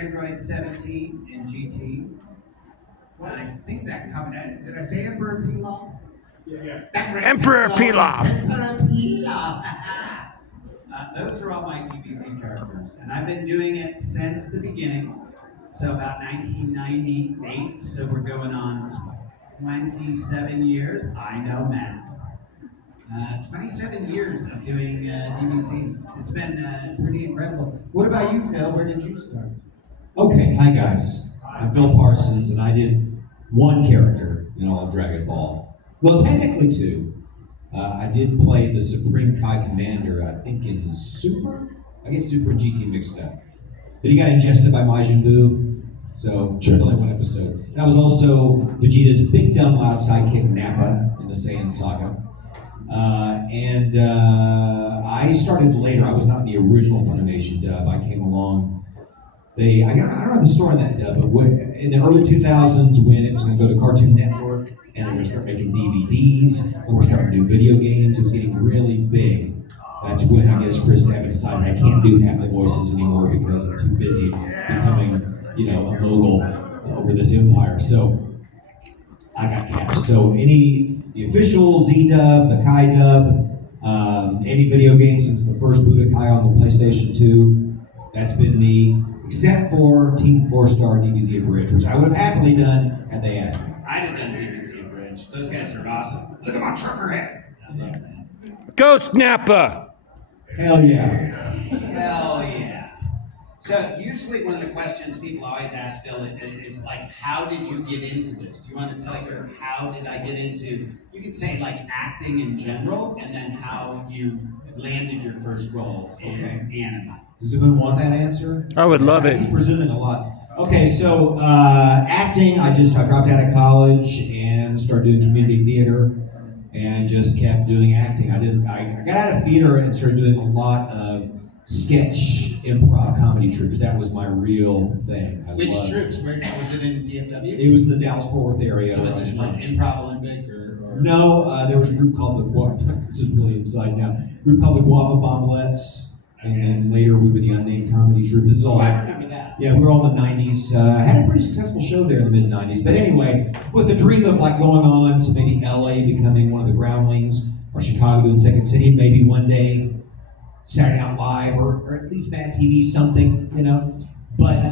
Android 17 and GT. Well, I think that covered. Did I say Emperor Pilaf? Yeah. Emperor Pilaf. Emperor Pilaf. Those are all my DBZ characters, and I've been doing it since the beginning. So about 1998. So we're going on 27 years. I know math. 27 years of doing DBZ. It's been pretty incredible. What about you, Phil? Where did you start? Okay, hi guys. I'm Phil Parsons, and I did one character in all of Dragon Ball. Well, technically two. I did play the Supreme Kai Commander, I think in Super? I get Super and GT mixed up. But he got ingested by Majin Buu, so there's only one episode. And I was also Vegeta's big dumb loud sidekick Nappa in the Saiyan Saga. I started later. I was not in the original Funimation dub. I came along. I don't know the story in that dub, but in the early 2000s when it was going to go to Cartoon Network and they were going to start making DVDs, and we're starting to do video games, it was getting really big. That's when I guess Chris Abbott decided I can't do half the voices anymore because I'm too busy becoming, a mogul over this empire. So I got cast. So the official Z dub, the Kai dub, any video game since the first Budokai on the PlayStation 2, that's been me, except for Team 4-Star DBZ Abridged, which I would have happily done had they asked me. I'd have done DBZ Abridged. Those guys are awesome. Look at my trucker head. I love that. Ghost Nappa. Hell yeah. Hell yeah. So usually one of the questions people always ask Phil is like, how did you get into this? Do you want to tell your how did I get into, you could say like acting in general, and then how you landed your first role in anime. Does anyone want that answer? I would love it. He's presuming a lot. Okay, so acting, I dropped out of college and started doing community theater and just kept doing acting. I got out of theater and started doing a lot of sketch improv comedy troupes. That was my real thing. Which troops? Where, was it in DFW? It was the Dallas-Fort Worth area. So was it like Improv Olympic or? No, there was a group called the this is really inside now. A group called the Guava Bomblets. And then later we were the Unnamed Comedy Troupe. This is all. I remember that. Yeah, we were all in the 90s. Had a pretty successful show there in the mid-90s. But anyway, with the dream of like going on to maybe LA becoming one of the groundlings, or Chicago doing Second City, maybe one day Saturday Night Live, or at least Mad TV, something, But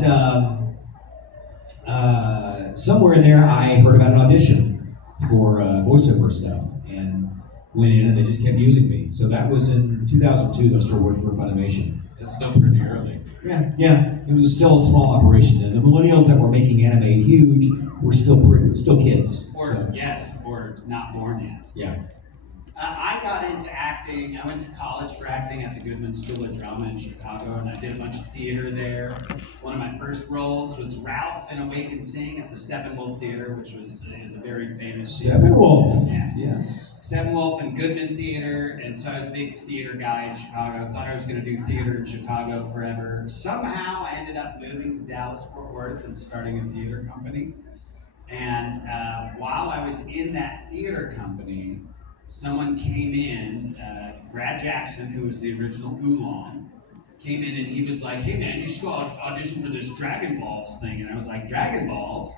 somewhere in there, I heard about an audition for voiceover stuff. And went in and they just kept using me. So that was in 2002 that I started working for Funimation. That's still pretty early. Yeah. It was still a small operation then. The millennials that were making anime huge were still kids. Or not born yet. Yeah. I got into acting. I went to college for acting at the Goodman School of Drama in Chicago, and I did a bunch of theater there. One of my first roles was Ralph in Awake and Sing at the Steppenwolf Theater, which is a very famous Steppenwolf. Yeah. Yes. Steppenwolf and Goodman Theater, and so I was a big theater guy in Chicago. I thought I was going to do theater in Chicago forever. Somehow I ended up moving to Dallas-Fort Worth and starting a theater company. And while I was in that theater company, someone came in, Brad Jackson, who was the original Oolong, came in and he was like, hey man, you should go audition for this Dragon Balls thing. And I was like, Dragon Balls?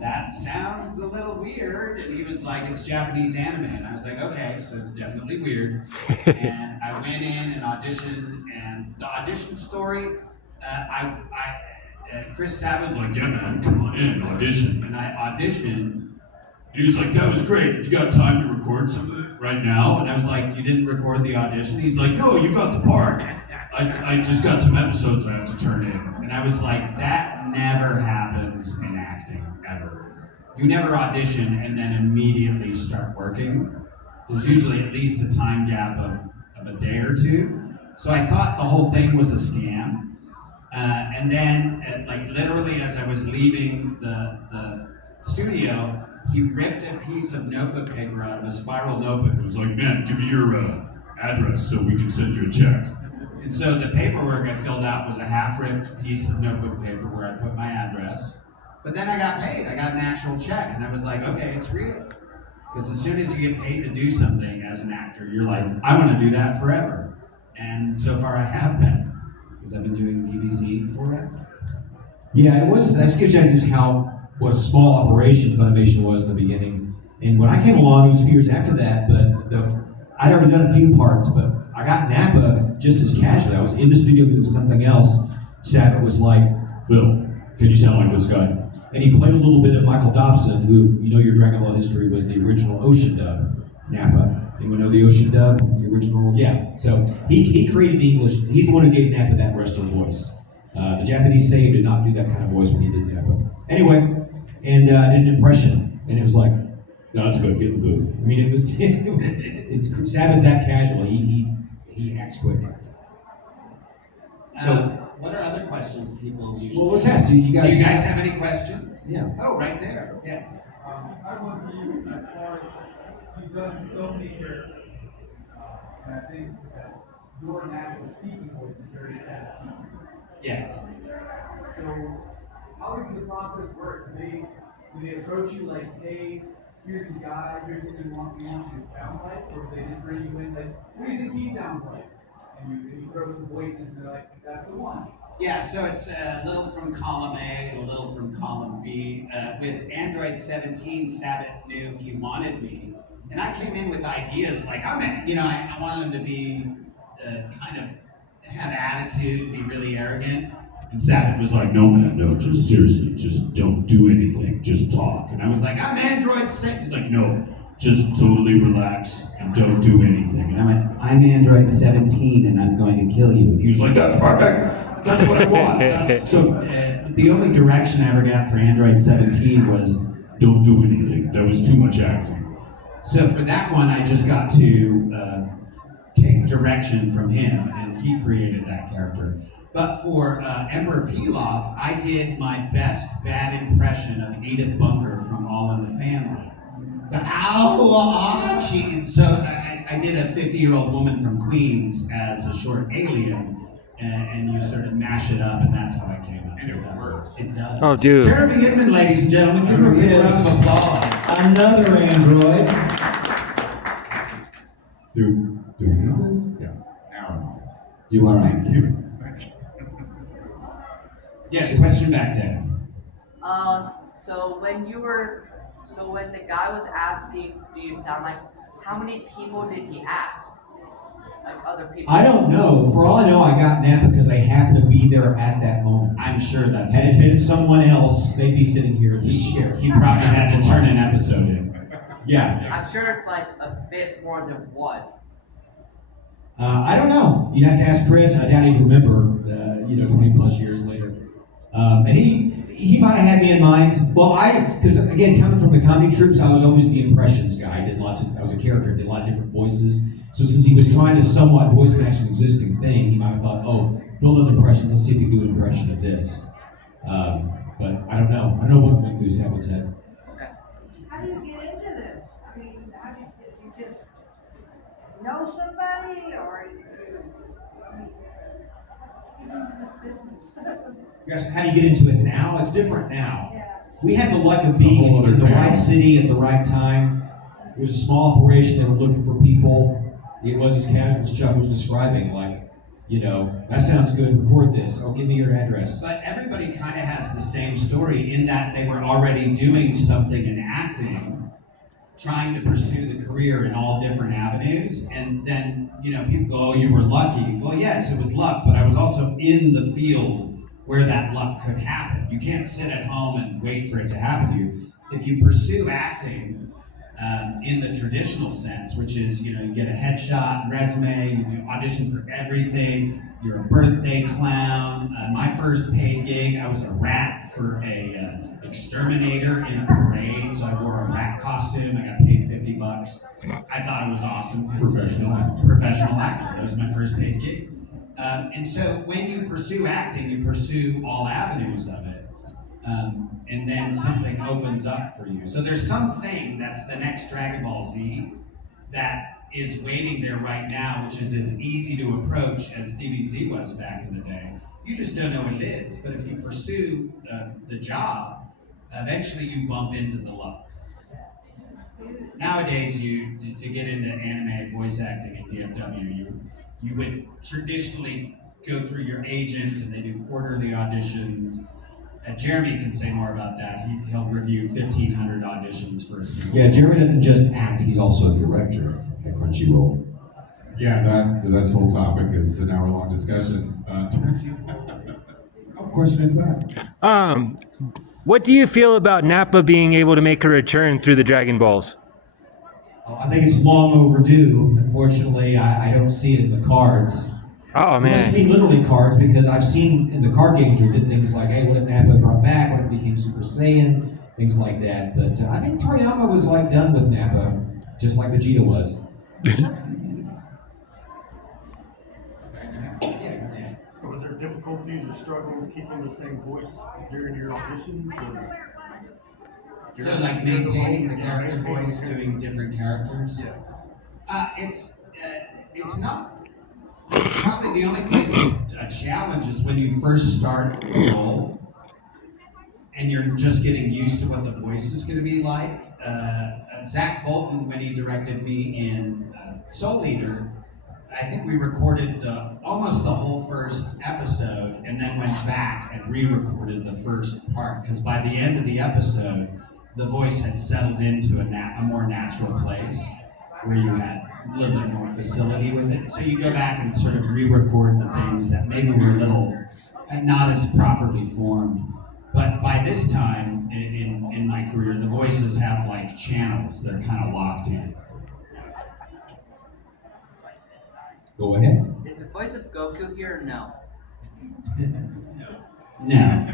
That sounds a little weird. And he was like, it's Japanese anime. And I was like, okay, so it's definitely weird. And I went in and auditioned, and the audition story, Chris Savin's like, yeah man, come on in, audition. And I auditioned. He was like, that was great. If you got time to record something right now? And I was like, you didn't record the audition? He's like, no, you got the part. I just got some episodes I have to turn in. And I was like, that never happens in acting, ever. You never audition and then immediately start working. There's usually at least a time gap of a day or two. So I thought the whole thing was a scam. And then, literally as I was leaving the studio, he ripped a piece of notebook paper out of a spiral notebook. It was like, man, give me your address so we can send you a check. And so the paperwork I filled out was a half-ripped piece of notebook paper where I put my address. But then I got paid. I got an actual check. And I was like, okay, it's real. Because as soon as you get paid to do something as an actor, you're like, I want to do that forever. And so far I have been. Because I've been doing DBZ forever. Yeah, it was. That gives you just what a small operation Funimation was in the beginning. And when I came along, it was a few years after that. But I'd already done a few parts, but I got Nappa just as casually. I was in the studio doing something else. Sabat was like, "Phil, can you sound like this guy?" And he played a little bit of Michael Dobson, who, if you know your Dragon Ball history, was the original Ocean dub Nappa. Anyone know the Ocean dub? The original? Yeah. So he created the English. He's the one who gave Nappa that wrestler voice. The Japanese save did not do that kind of voice when he did Nappa. Anyway, and I did an impression, and it was like, "No, that's good. Get in the booth." I mean, it was it's Sabbath that casual. He acts quick. So, what are other questions people usually? well, let's ask. Do you guys have any questions? Yeah. Oh, right there. Yes. I have one for you as far as you've done so many characters. And I think that your natural speaking voice is very satisfying. Yes. So, how does the process work? Do they approach you like, hey, here's the guy, here's what we want you to sound like? Or do they just bring you in like, what do you think he sounds like? And you throw some voices and they're like, that's the one. Yeah, so it's a little from column A, a little from column B. With Android 17, Sabat knew he wanted me, and I came in with ideas like I wanted him to be kind of have attitude, be really arrogant. And Sabat was like, "No, man, no, just seriously, just don't do anything, just talk." And I was like, "I'm Android 6." He's like, "No, just totally relax and don't do anything." And I went, "I'm Android 17 and I'm going to kill you." And he was like, "That's perfect. That's what I want." So the only direction I ever got for Android 17 was, "Don't do anything." That was too much acting. So for that one, I just got to take direction from him, and he created that character. But for Emperor Pilaf, I did my best bad impression of Edith Bunker from All in the Family. So I did a 50-year-old woman from Queens as a short alien, and you sort of mash it up, and that's how I came up. And it works. It does. Oh, dude. Jeremy Inman, ladies and gentlemen, give him a round of applause. another Android? Do we know this? Yeah. You all right? Yes, question back there. So when the guy was asking, do you sound like, how many people did he ask? Like other people? I don't know. For all I know, I got Nappa because I happened to be there at that moment. I'm sure that's Had it been someone else, they'd be sitting here in this chair. He probably had to turn an episode in. Yeah. I'm sure it's like a bit more than one. I don't know. You'd have to ask Chris. I doubt he'd remember, 20 plus years later. And he might have had me in mind. Well, because again, coming from the comedy troops, I was always the impressions guy. I was a character, did a lot of different voices. So since he was trying to somewhat voice match an existing thing, he might have thought, "Oh, Phil does impression. Let's see if he can do an impression of this." But I don't know. I don't know what went through Sabbath's head. How do you get into this? I mean, how do you just know somebody, or you know this business? You guys, how do you get into it now? It's different now. Yeah. We had the luck of being in the right city at the right time. It was a small operation. They were looking for people. It was as casual as Chuck was describing, like, that sounds good, record this. Oh, give me your address. But everybody kind of has the same story in that they were already doing something in acting, trying to pursue the career in all different avenues. And then, people go, "Oh, you were lucky." Well, yes, it was luck, but I was also in the field where that luck could happen. You can't sit at home and wait for it to happen to you. If you pursue acting in the traditional sense, which is, you get a headshot, resume, you audition for everything, you're a birthday clown. My first paid gig, I was a rat for a exterminator in a parade, so I wore a rat costume. I got paid $50. I thought it was awesome. Professional actor. That was my first paid gig. And so when you pursue acting, you pursue all avenues of it. And then something opens up for you. So there's something that's the next Dragon Ball Z that is waiting there right now, which is as easy to approach as DBZ was back in the day. You just don't know what it is. But if you pursue the job, eventually you bump into the luck. Nowadays, to get into anime voice acting at DFW, you would traditionally go through your agent, and they do quarterly auditions. Jeremy can say more about that. He'll review 1,500 auditions for a single. Yeah, Jeremy doesn't just act; he's also a director at Crunchyroll. Yeah, that whole topic is an hour-long discussion. Question in the back. What do you feel about Nappa being able to make a return through the Dragon Balls? Oh, I think it's long overdue. Unfortunately, I don't see it in the cards. Oh Unless you man. mean literally cards, because I've seen in the card games we did things like, hey, what if Nappa brought back? What if he became Super Saiyan? Things like that. But I think Toriyama was like done with Nappa, just like Vegeta was. So was there difficulties or struggles keeping the same voice during your auditions? Or So like maintaining the character voice, doing different characters. Yeah. It's not. Probably the only place it's a challenge is when you first start the role, and you're just getting used to what the voice is going to be like. Zach Bolton, when he directed me in Soul Eater, I think we recorded almost the whole first episode and then went back and re-recorded the first part, because by the end of the episode, the voice had settled into a more natural place where you had a little bit more facility with it. So you go back and sort of re-record the things that maybe were a little not as properly formed. But by this time in my career, the voices have like channels. They're kind of locked in. Go ahead. Is the voice of Goku here or no? No.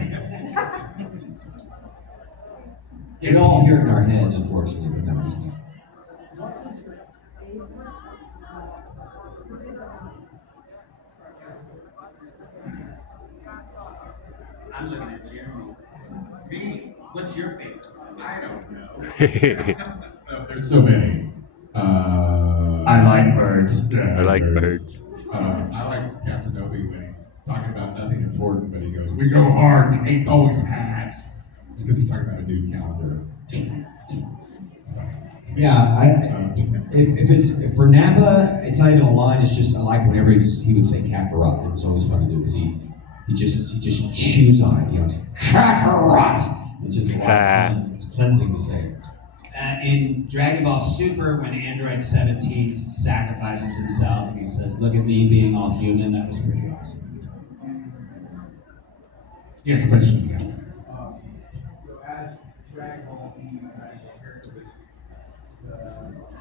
It's all here in our heads, unfortunately, but no, it's not. I'm looking at Jeremy. Me? What's your favorite? I don't know. There's so many. I like birds. Yeah, I like birds. I like Captain Obi when he's talking about nothing important, but he goes, "We go hard, the eighth always has." It's because he's talking about a new calendar. Yeah, if for Nappa, it's not even a line. It's just I like whenever he would say Kakarot. It was always fun to do because he just chews on it. You know, Kakarot. It's just a lot of fun. It's cleansing to say it. In Dragon Ball Super, when Android 17 sacrifices himself and he says, "Look at me being all human," that was pretty awesome. Yes, question. Yeah. So as Dragon Ball Z characters, the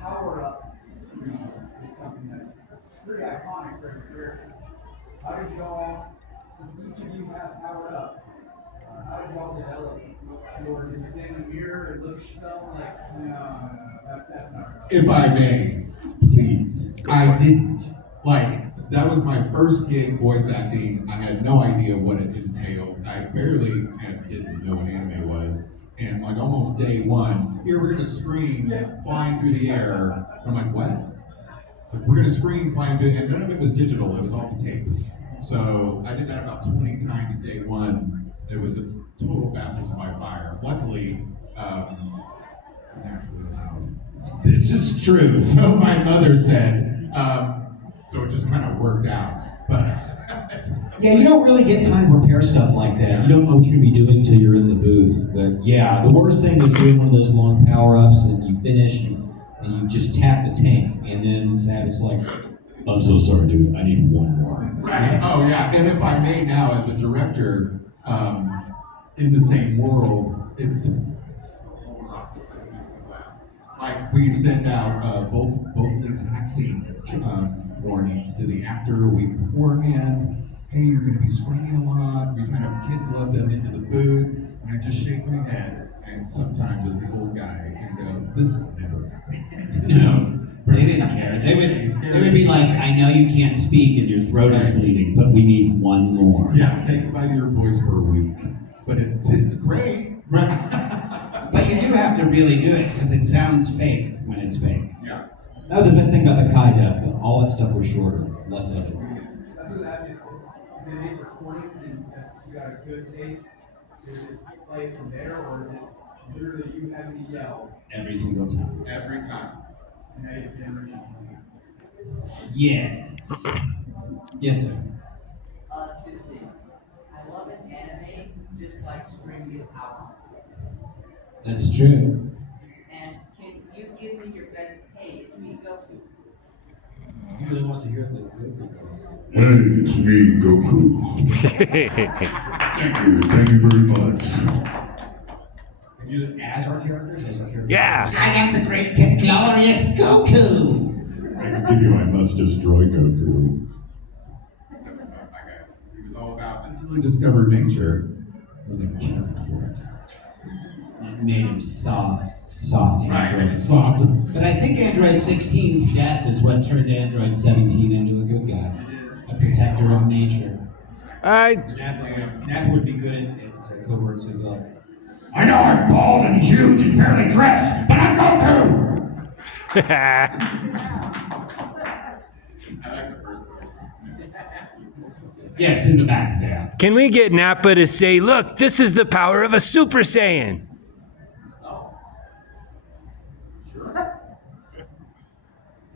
power-up screen is something that's pretty iconic for every character. How did y'all, does each of you have power-up? How did y'all develop it? Or did you stand in the mirror and look at yourself like, no, that's not right? If I may, please. I didn't. Like, that was my first gig voice acting. I had no idea what it entailed. I barely didn't know what anime was. And like almost day one, here we're gonna scream flying through the air. I'm like, what? So we're gonna scream flying through, and none of it was digital. It was all to tape. So I did that about 20 times day one. It was a total baptism by fire. Luckily, I'm naturally loud. This is true. So my mother said. So it just kind of worked out. But Yeah, you don't really get time to prepare stuff like that. You don't know what you're gonna be doing till you're in the booth. But yeah, the worst thing is doing one of those long power-ups and you finish and you just tap the tank, and then it's like, "I'm so sorry, dude. I need one more." right. Oh yeah. And if I may now, as a director, in the same world, it's like we send out vocally taxing warnings to the actor a week beforehand. Hey, you're going to be screaming a lot. We kind of kid glove them into the booth, and I just shake my head. And sometimes, as the old guy, and go, "This never happened." No, they didn't care. They would be like, "I know you can't speak and your throat is bleeding, but we need one more." Yeah, say goodbye to your voice for a week. But it's great. Right? But you do have to really do it because it sounds fake when it's fake. Yeah. That was the best thing about the Kai dub. All that stuff was shorter, less of it. That's what I did. They make recordings and you got a good tape. Is it play it from there, or is it literally you having to yell? Every single time. Every time. And now you have generation. Yes. Yes, sir. Two things. I love an anime just like screen gets out. That's true. And can you give me your best, hey, it's me, Goku? He really wants to hear the Goku voice. Hey, it's me, Goku. Thank you very much. Can you do it as our characters? As our characters? Yeah. I am the great and glorious Goku. I can give you I must destroy Goku. That was about my guys. He was all about until he discovered nature, and then cared for it. It made him soft Android. Soft. But I think Android 16's death is what turned Android 17 into a good guy. A protector of nature. Napper would be good at covert as well. I know I'm bald and huge and barely dressed, but I'm Goku! I like the first one. Yes, in the back there. Can we get Nappa to say, look, this is the power of a Super Saiyan?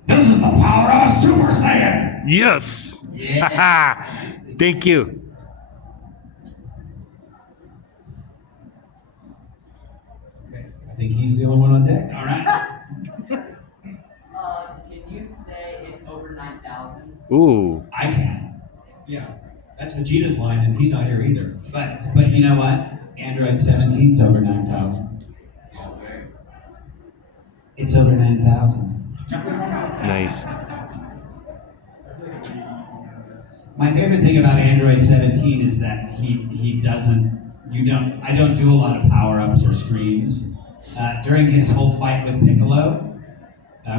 This is the power of a Super Saiyan! Yes. Thank you. Okay, I think he's the only one on deck. All right. Can you say it's over 9,000? Ooh. I can. Yeah, that's Vegeta's line, and he's not here either. But you know what? Android 17's over 9,000. All day. It's over 9,000. Nice. My favorite thing about Android 17 is that he doesn't. I don't do a lot of power-ups or screams. During his whole fight with Piccolo,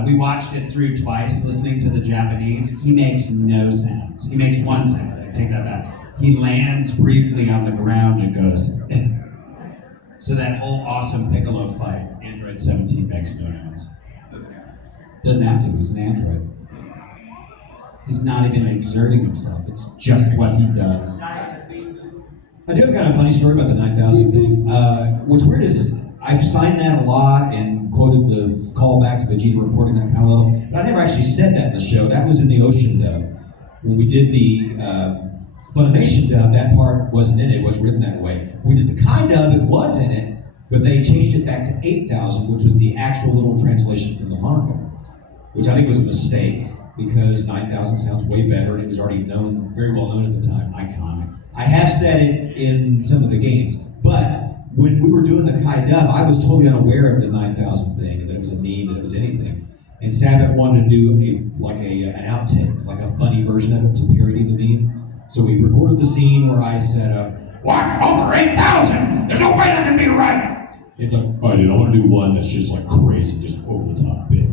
we watched it through twice, listening to the Japanese. He makes no sounds. He makes one sound. I take that back. He lands briefly on the ground and goes. So that whole awesome Piccolo fight, Android 17 makes no noise. Doesn't have to. He's an android. He's not even exerting himself. It's just what he does. I do have kind of a funny story about the 9,000 thing. What's weird is I've signed that a lot and quoted the callback to Vegeta reporting that kind of level, but I never actually said that in the show. That was in the Ocean dub. When we did the Funimation dub, that part wasn't in it. It wasn't written that way. We did the Kai dub, it was in it, but they changed it back to 8,000, which was the actual literal translation from the manga, which I think was a mistake because 9,000 sounds way better and it was already known, very well known at the time. Iconic. I have said it in some of the games, but when we were doing the Kai dub, I was totally unaware of the 9,000 thing and that it was a meme, that it was anything. And Sabat wanted to do an outtake, like a funny version of it to parody the meme. So we recorded the scene where I said, what, over 8,000? There's no way that can be right. He's like, all right, dude, I want to do one that's just like crazy, just over the top big.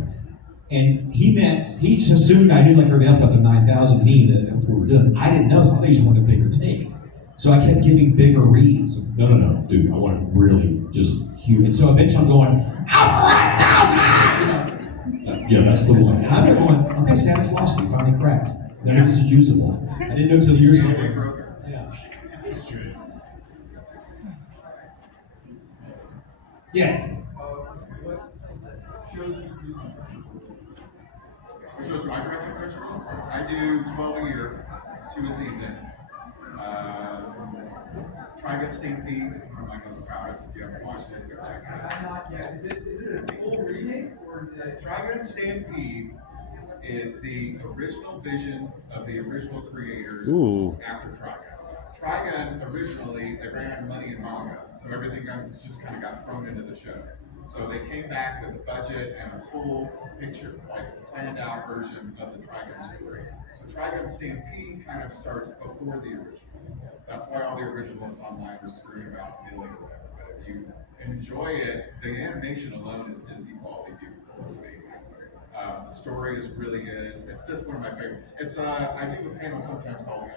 And he just assumed I knew like everybody else about the 9,000 meme, that that's what we're doing. I didn't know, so I thought he just wanted a bigger take. So I kept giving bigger reads. No, dude, I want it really just huge. And so eventually I'm going, over 8,000! Yeah, that's the one. And I'm going, okay, Samus lost me, finally cracked. Now this is usable. I didn't know until years later. Yeah. Yes. Which shows do I direct and coach? I do 12 a year, 2 a season. Trigun Stampede is one of my most proudest. If you haven't watched it, go check it out. Not yet. Is it a full remake or is it? Trigun Stampede is the original vision of the original creators after Trigun. Trigun originally they ran out of money in manga, so everything just kind of got thrown into the show. So they came back with a budget and a full picture, like planned out version of the Trigun story. So Trigun Stampede kind of starts before the original. That's why all the originalists online were screaming about Billy or whatever. But if you enjoy it, the animation alone is Disney quality beautiful. It's amazing. The story is really good. It's just one of my favorite. It's I do a panel sometimes called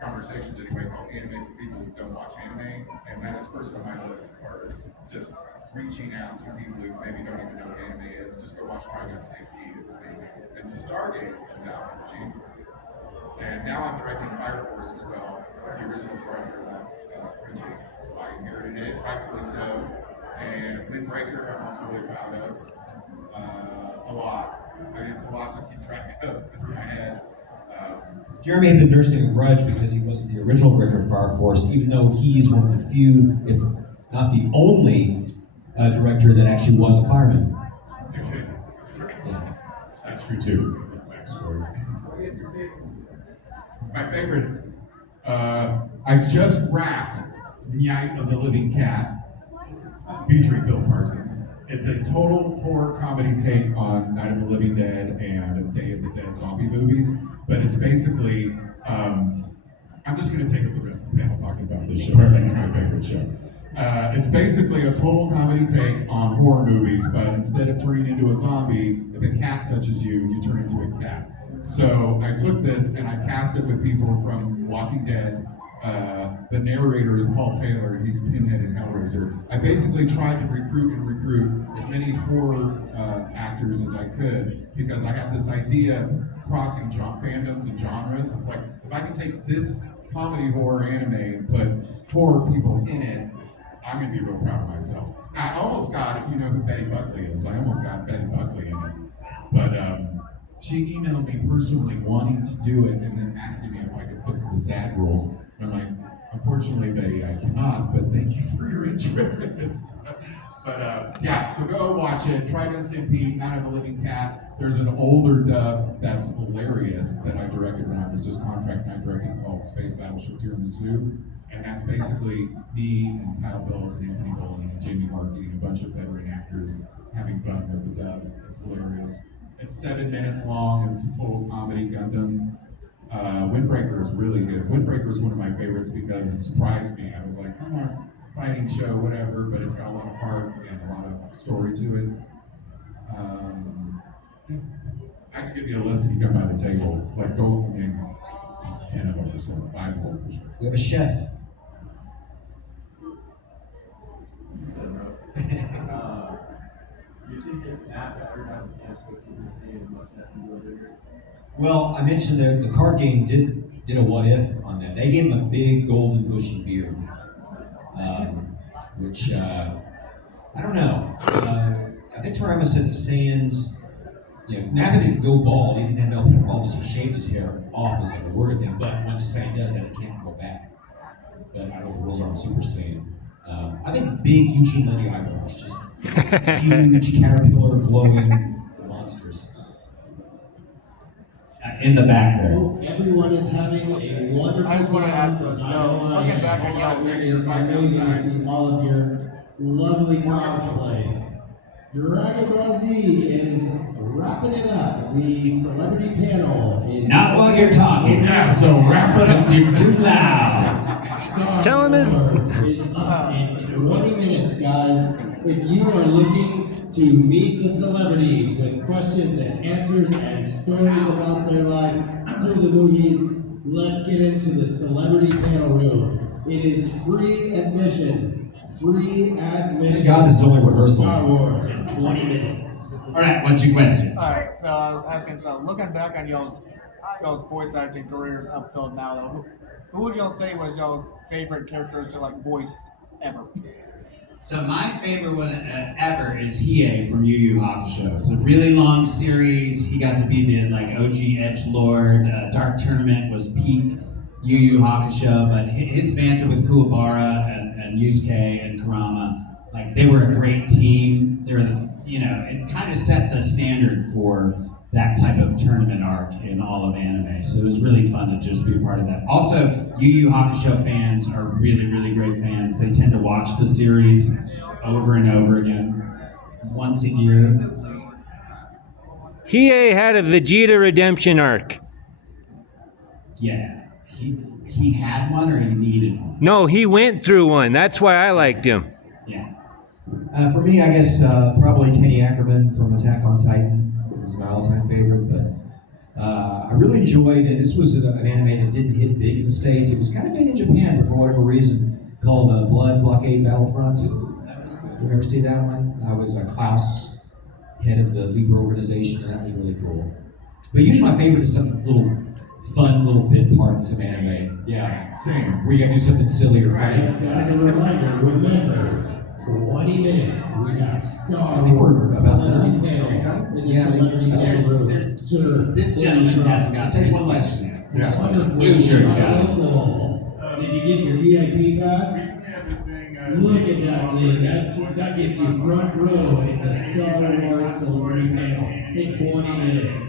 conversations anyway called Anime for people who don't watch anime, and that is first on my list as far as just reaching out to people who maybe don't even know what anime is. Just go watch Trigun Stampede. It's amazing. And Stargaze comes out in January. And now I'm directing Fire Force as well. The original director left Richie, so I inherited it, rightfully so. And Windbreaker, I'm also really proud of. A lot. I mean, it's a lot to keep track of in my head. Jeremy had been nursing a grudge because he wasn't the original director of Fire Force, even though he's one of the few, if not the only, director that actually was a fireman. Yeah. That's true too. Backstory. My favorite, I just wrapped Night of the Living Cat, featuring Bill Parsons. It's a total horror comedy take on Night of the Living Dead and Day of the Dead zombie movies, but it's basically, I'm just going to take up the rest of the panel talking about this show. Perfect. It's my favorite show. It's basically a total comedy take on horror movies, but instead of turning into a zombie, if a cat touches you, you turn into a cat. So I took this and I cast it with people from Walking Dead. The narrator is Paul Taylor, and he's Pinhead in Hellraiser. I basically tried to recruit as many horror actors as I could, because I have this idea of crossing fandoms and genres. It's like, if I can take this comedy horror anime and put horror people in it, I'm gonna be real proud of myself. I almost got, if you know who Betty Buckley is, I almost got Betty Buckley in it. But she emailed me personally wanting to do it and then asking me if I could fix the SAG rules. And I'm like, unfortunately, Betty, I cannot, but thank you for your interest. But yeah, so go watch it. Trident Stampede, Night of the Living Cat. There's an older dub that's hilarious that I directed when I was just contract night directing, called Space Battleship Tiramisu. And that's basically me and Kyle Bills and Anthony Bowling and Jamie Markey and a bunch of veteran actors having fun with the dub. It's hilarious. It's 7 minutes long. It's a total comedy Gundam. Windbreaker is really good. Windbreaker is one of my favorites because it surprised me. I was like, I'm a fighting show, whatever, but it's got a lot of heart and a lot of story to it. I could give you a list if you come by the table. Like, go look at 10 of them or so, 5 of them for sure. We have a chef. You think if Napa ever got a chance to go through the as much as you were bigger? Well, I mentioned that the card game did a what if on that. They gave him a big golden bushy beard, which I don't know. I think Toriyama said the Saiyans, Napa didn't go bald. He didn't end up in baldness. He shaved his hair off as like a word thing. But once a Saiyan does that, it can't go back. But I don't know if the rules are on Super Saiyan. I think big Eugene Levy eyebrows, just huge caterpillar glowing monsters. In the back there. Hope everyone is having a wonderful I just want to ask time. this. I So, know I looking am. back on y'all's series, It's like amazing to outside. see all of your lovely cosplay. Dragon Ball Z is wrapping it up. The celebrity panel is Not while you're talking. Yeah, so wrap it up. You're too loud. Tell him his- is up in 20 minutes, guys. If you are looking to meet the celebrities with questions and answers and stories about their life through the movies, let's get into the celebrity panel room. It is free admission. Free admission. Thank God this is only rehearsal. Star Wars in 20 minutes. All right, what's your question? Alright, so I was asking, so looking back on y'all's voice acting careers up till now, though, who would y'all say was y'all's favorite characters to like voice ever? So my favorite one ever is Hiei from Yu Yu Hakusho. It's a really long series. He got to be the OG edgelord. Dark Tournament was peak Yu Yu Hakusho, but his banter with Kuwabara and Yusuke and Kurama, they were a great team. They were it kind of set the standard for that type of tournament arc in all of anime. So it was really fun to just be a part of that. Also, Yu Yu Hakusho fans are really, really great fans. They tend to watch the series over and over again, once a year. Hiei had a Vegeta redemption arc. Yeah, he had one or he needed one? No, he went through one. That's why I liked him. Yeah. For me, I guess probably Kenny Ackerman from Attack on Titan is my all-time favorite. But I really enjoyed it. This was an anime that didn't hit big in the States. It was kind of big in Japan, but for whatever reason, called Blood Blockade Battlefront. You ever see that one? I was Klaus, head of the Libra organization, and that was really cool. But usually my favorite is some fun little bit part in some anime. Yeah, same. Where you gotta do something silly or funny. As a reminder, remember, 20 minutes. We have Star I think we're Wars about celebrity done. panel in the Yeah, celebrity there's- panel room. there's- Sir, this gentleman hasn't got Let's take his one last question yet. last question. Blue shirt guy. Did you get your VIP pass? Look at that thing. That gets you front row in the Star Wars celebrity panel in 20 minutes.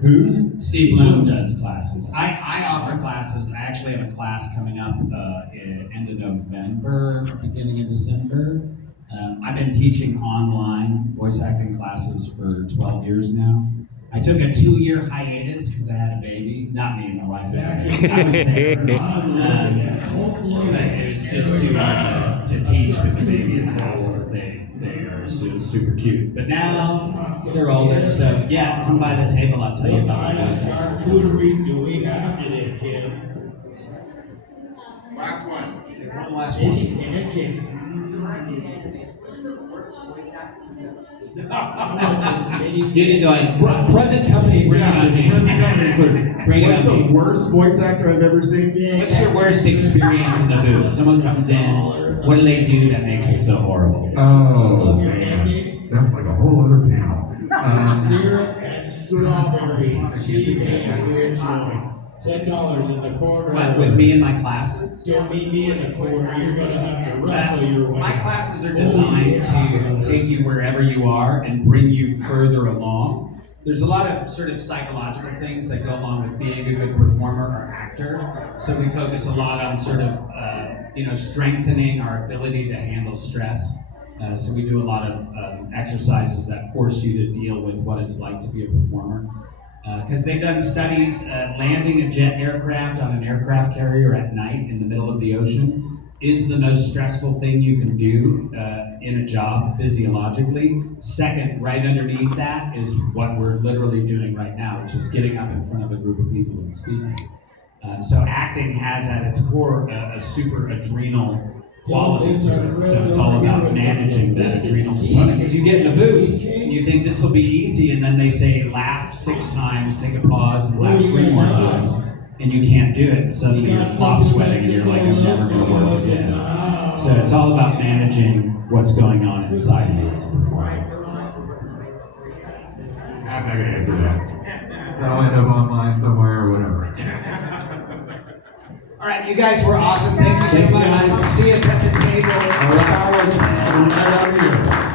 Who's? Steve Bloom does classes. I offer classes. I actually have a class coming up end of November, beginning of December. I've been teaching online voice acting classes for 12 years now. I took a 2-year hiatus because I had a baby. Not me, my wife had a baby. I was there. But it was just too hard to teach with the baby in the house because they are super cute. But now they're older, so yeah, come by the table. I'll tell you about my voice acting. Do we have today, Kim? Last one. Take one last one. You can go like present company executive. Bring it What's on the me. worst voice actor I've ever seen? What's your worst experience in the booth? Someone comes in, what do they do that makes it so horrible? Oh, man. That's like a whole other panel. Syrup and strawberries. She made a weird choice. $10 in the corner. What, with me in my classes? Don't meet me in the corner. You're gonna have to wrestle your way. My classes are designed to take you wherever you are and bring you further along. There's a lot of sort of psychological things that go along with being a good performer or actor. So we focus a lot on sort of, strengthening our ability to handle stress. So we do a lot of exercises that force you to deal with what it's like to be a performer. Because they've done studies, landing a jet aircraft on an aircraft carrier at night in the middle of the ocean is the most stressful thing you can do in a job physiologically. Second, right underneath that is what we're literally doing right now, which is getting up in front of a group of people and speaking. So acting has at its core a super adrenal quality to it. So it's all about managing that adrenal component. Because you get in the booth and you think this will be easy, and then they say laugh 6 times, take a pause, and laugh 3 more times, and you can't do it. Suddenly you're flop sweating and you're like, I'm never going to work again. So it's all about managing what's going on inside of you as a performer. I'm not gonna answer that. That'll end up online somewhere or whatever. All right, you guys were awesome. Thank you so much. See us at the table. Star Wars. Right out here.